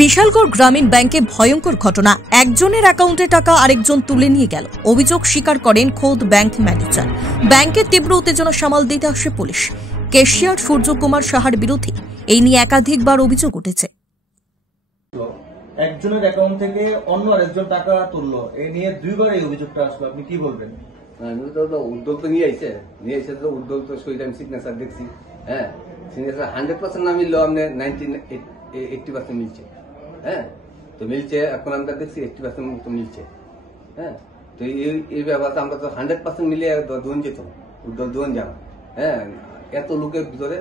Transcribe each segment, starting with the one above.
বিশালগড় গ্রামীণ ব্যাংকে ভয়ঙ্কর ঘটনা, একজনের অ্যাকাউন্টে টাকা আরেকজন তুলে নিয়ে গেল। অভিযোগ স্বীকার করেন খোদ ব্যাংক ম্যানেজার। ব্যাংকের তীব্র উত্তেজনা সামাল দিতে আসে পুলিশ। ক্যাশিয়ার সূর্যকুমার সাহার বিরুদ্ধে এই নিয়ে একাধিকবার অভিযোগ উঠেছে। একজনের অ্যাকাউন্ট থেকে অন্য আরেকজন টাকা তুললো, এই নিয়ে দুইবার এই অভিযোগটা আসলো, আপনি কি বলবেন? উদ্যোগ তো নিয়ে আইছে তো উদ্যোগ তো সহিত আমি সিগনেচার দেখছি। হ্যাঁ, সিগনেচার 100% না মিললেও আপনার 80% মিলছে। হ্যাঁ, তো মিলছে, এখন আমরা দেখছি 80% মতো মিলছে। হ্যাঁ, তো এই ব্যাপারটা আমরা তো 100% মিলে দোন যেত, উদ্যোগ দোন যাওয়া। হ্যাঁ, এত লোকের ভিতরে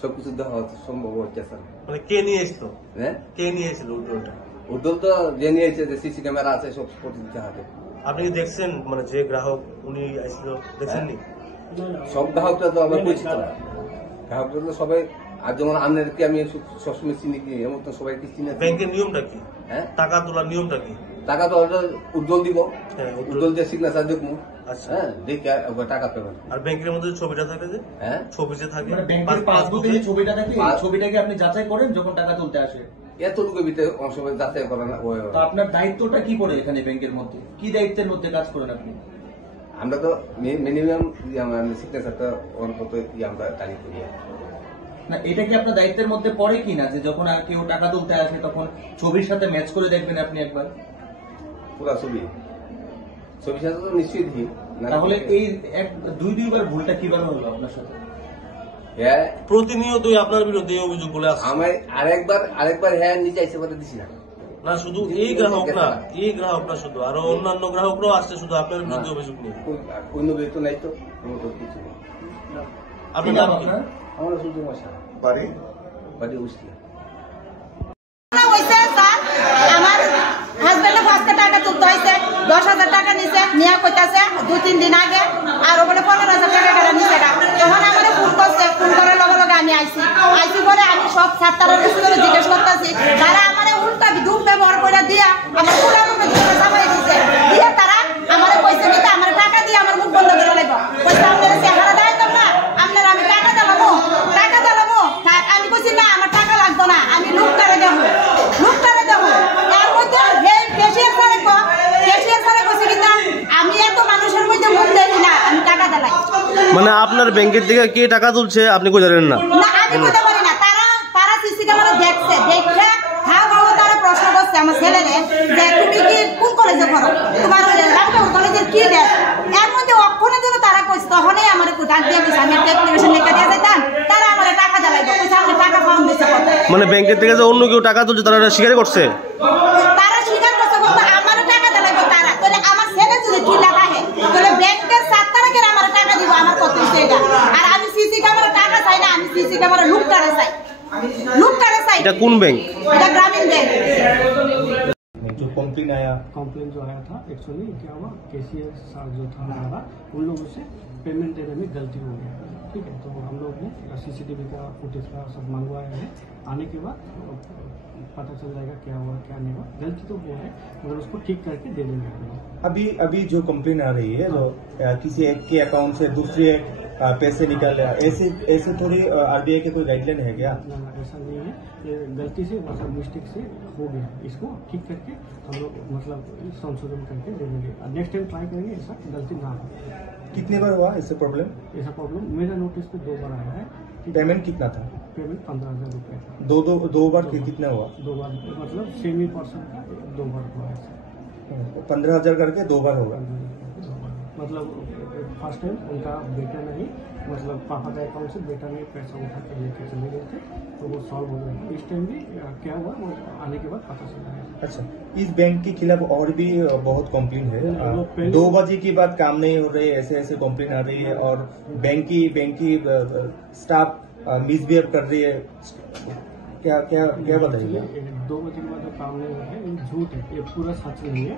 সবকিছু দেওয়া সম্ভব হচ্ছে স্যার। মানে কে নিয়ে এসেছিল? হ্যাঁ, কে নিয়ে এসেছিল উদ্যোগটা? উদ্যোগ তো যে নিয়ে এসেছে, যে সিসি ক্যামেরা আছে সব প্রতিদিন হাতে। আপনি কি দেখছেন, মানে যে গ্রাহক উনি আসছিল দেখছেননি? সব গ্রাহকরা তো আমার পরিচিত না, গ্রাহকরা তো সবাই। আর যেমন আপনাদেরকে আমি সবসময় চিনি কি, এমন তো সবাইকে চিনি। ব্যাংকের নিয়মটা কি? হ্যাঁ, টাকা তোলার নিয়মটা কি? টাকা তো উদ্যোগ দিব, উদ্যোগ দিয়ে সিগনেচার দেখবো। আচ্ছা, হ্যাঁ, দেখে টাকা পেবেন। আর ব্যাংকের মধ্যে ছবিটা থাকে যে, হ্যাঁ, ছবি যে থাকে ব্যাংকের পাসবুকে যে ছবিটা থাকে, এই ছবিটাকে আপনি যাচাই করেন যখন টাকা তুলতে আসে? এত লোকের ভিতরে অংশ যাচাই করেন না। তো আপনার দায়িত্বটা কি পড়ে এখানে ব্যাংকের মধ্যে? কি দায়িত্বের মধ্যে কাজ করেন আপনি? আমরা তো মিনিমাম সিগনেচারটা অন্তত আমরা তারিখ করি না, এটা কি আপনার দায়িত্বের মধ্যে পড়ে কি না, যে যখন আর কেউ টাকা তুলতে আসে তখন ছবির সাথে ম্যাচ করে দেখবেন আপনি একবার? পুরা ছবির সাথে তো নিশ্চয়ই দেখি। তাহলে এই দুইবার ভুলটা কিভাবে হলো আপনার সাথে? হ্যাঁ, প্রতিনিয়তই আপনার বিরুদ্ধে এই অভিযোগগুলো আছে। আমি আরেকবার হ্যাঁ নিজে আইসে পরে দিছি না। না, শুধু এই গ্রাহক না, শুধু আরো অন্যান্য গ্রাহকরাও আসছে শুধু আপনার বিরুদ্ধে অভিযোগ নিয়ে। অন্য বেতন নাই তো, কিছু নেই। আপনার নাম কি? আমার সূর্যকুমার সাহা, বাড়ি উসলিয়া। আমার হাজবেন্ডের ফার্স্টে টাকা তুলতে হয়েছে, 10,000 টাকা নিছে, নিয়ে কইতাছে 2-3 দিন আগে আর ওখানে 15,000 টাকা নিছে। তখন আমার ফোন করছে, ফোন করার লগে লগে আমি আইসি পরে আমি সব ছাত্ররা জিজ্ঞেস করতেছি, তারা আমার উল্টা দুধ ব্যবহার করে দিয়া আমার পুরো রূপে সামাই দিচ্ছে। দিয়ে তারা আমার কইছে কি আমার টাকা দিয়ে আমার মুখ বন্ধ করে লাগবে, কইছে আপনারা চেহারা দেয় তো না, আপনারা আমি টাকা দিলামো। আমি কইছি না, আমার টাকা লাগবে না, আমি লুক করে দেবো। তার মধ্যে ক্যাশিয়ার করে কইছে কি আমি এত মানুষের মধ্যে মুখ দেখি না, আমি টাকা দিলাই। মানে আপনার ব্যাংকের থেকে কে টাকা তুলছে আপনি কই জানেন না? না, আমি কইতে পারি না। তারা সিসি ক্যামেরা দেখছে, দেখে তারা প্রশ্ন করছে আমার ছেলেরে যে তুমি কি কোন কলেজে পড়ো, তোমার রামপুর কলেজের কি দেখ। এর মধ্যে অক্ষণে যেন তারা কইছে, তখনই আমার ডাক দিয়ে কইছে আমি একটা অ্যাপ্লিকেশন লিখে দিয়ে যেতাম, তারা আমার টাকা দিলাই, কইছে আমি টাকা পাউন্ড দিছে। মানে ব্যাংকের থেকে যে অন্য কেউ টাকা তুলছে তারা স্বীকার করছে? তারা স্বীকার করছে, বলতে আমার টাকা দিলাই তারা। তাহলে আমার ছেলে যদি কি লেখা হয়, তাহলে ব্যাংকের 7 তারিখে আমার টাকা দিব, আমার কত হইছে এটা। আর আমি সিসি ক্যামেরা টাকা চাই না, আমি সিসি ক্যামেরা লুক করে চাই। এটা কোন ব্যাংক? এটা গ্রাमीण बैंक। जो कंप्लेन जो आया था, एक्चुअली क्या हुआ, कैशियर जो था हमारा, उन लोगों से पेमेंट देने में गलती हो गया। ठीक है, तो हम लोग ने सीसीटीवी का फुटेज का सब मंगवाया है। आने के बाद पता चल जाएगा क्या हुआ क्या नहीं हुआ। गलती तो वो है, मगर उसको ठीक करके दे देंगे। अभी जो कंप्लेन आ रही है, जो किसी एक के अकाउंट से दूसरे पैसे निकाल, ऐसे थोड़ी आरबीआई के कोई गाइडलाइन है क्या? ऐसा नहीं है, ये गलती से मतलब मिस्टेक से हो गया, इसको ठीक करके हम लोग मतलब संशोधन करके दे देंगे। नेक्स्ट टाइम ट्राई करेंगे ऐसा गलती ना हो। कितने बार हुआ ऐसा प्रॉब्लम? मेरा नोटिस पे 2 बार आया है। पेमेंट कितना था? पेमेंट 15,000 रुपये था। दो बार कितना हुआ? 2 बार, मतलब सेमी पर्सन का 2 बार हुआ है। 15,000 करके 2 बार होगा। मतलब फर्स्ट टाइम उनका बेटा नहीं, मतलब पापा का अकाउंट से बेटा ने पैसा उठा के लेके चले गए थे, तो वो सॉल्व हो गया। इस टाइम भी क्या हुआ वो आने के बाद पता चला है। अच्छा, इस बैंक के खिलाफ और भी बहुत कंप्लेन है। 2 बजे के बाद काम नहीं हो रहे, ऐसे कंप्लेन आ रही है। और बैंक की स्टाफ मिसबिहेव कर रही है, क्या क्या क्या बताइए? 2 बजे के बाद जो काम नहीं होता है ये झूठ है, ये पूरा सच नहीं है।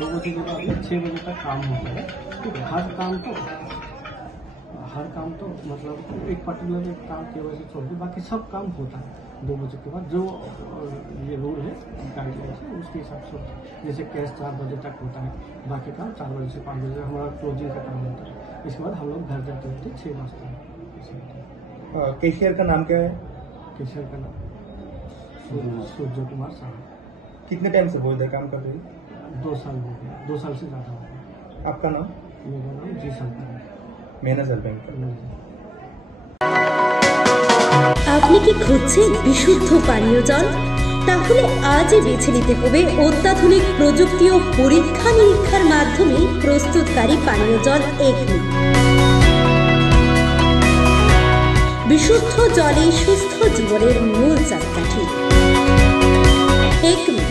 2 बजे के बाद 6 बजे तक काम होता है, ठीक है। हर काम तो मतलब एक पर्टिकुलर काम की वजह से छोड़ के बाकी सब काम होता है 2 बजे के बाद। जो ये रूल है गाइडलाइंस है उसके हिसाब से होता है। जैसे कैश 4 बजे तक होता है, बाकी काम 4 बजे से 5 बजे हमारा क्लोजिंग का काम होता है। इसके बाद हम लोग घर जाते होते 6 बजते हैं। कैशियर का नाम क्या है? कैशियर का नाम सूर्य कुमार साहब। कितने टाइम से बोल काम कर रही है? 2 साल हो गया, 2 साल से ज़्यादा हो गया। आपका नाम? मेरा नाम जी शंकर है, मैनेजर बैंक का। আপনি কি খুঁজছেন বিশুদ্ধ পানীয় জল? তাহলে আজই বেছে নিতে হবে অত্যাধুনিক প্রযুক্তি ও পরীক্ষা নিরীক্ষার মাধ্যমে প্রস্তুতকারী পানীয় জল একমি। বিশুদ্ধ জলে সুস্থ জীবনের মূল চাকাঠি। Acme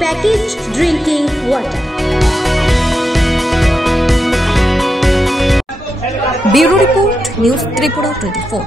packaged drinking water. Bureau report, news Tripura 24।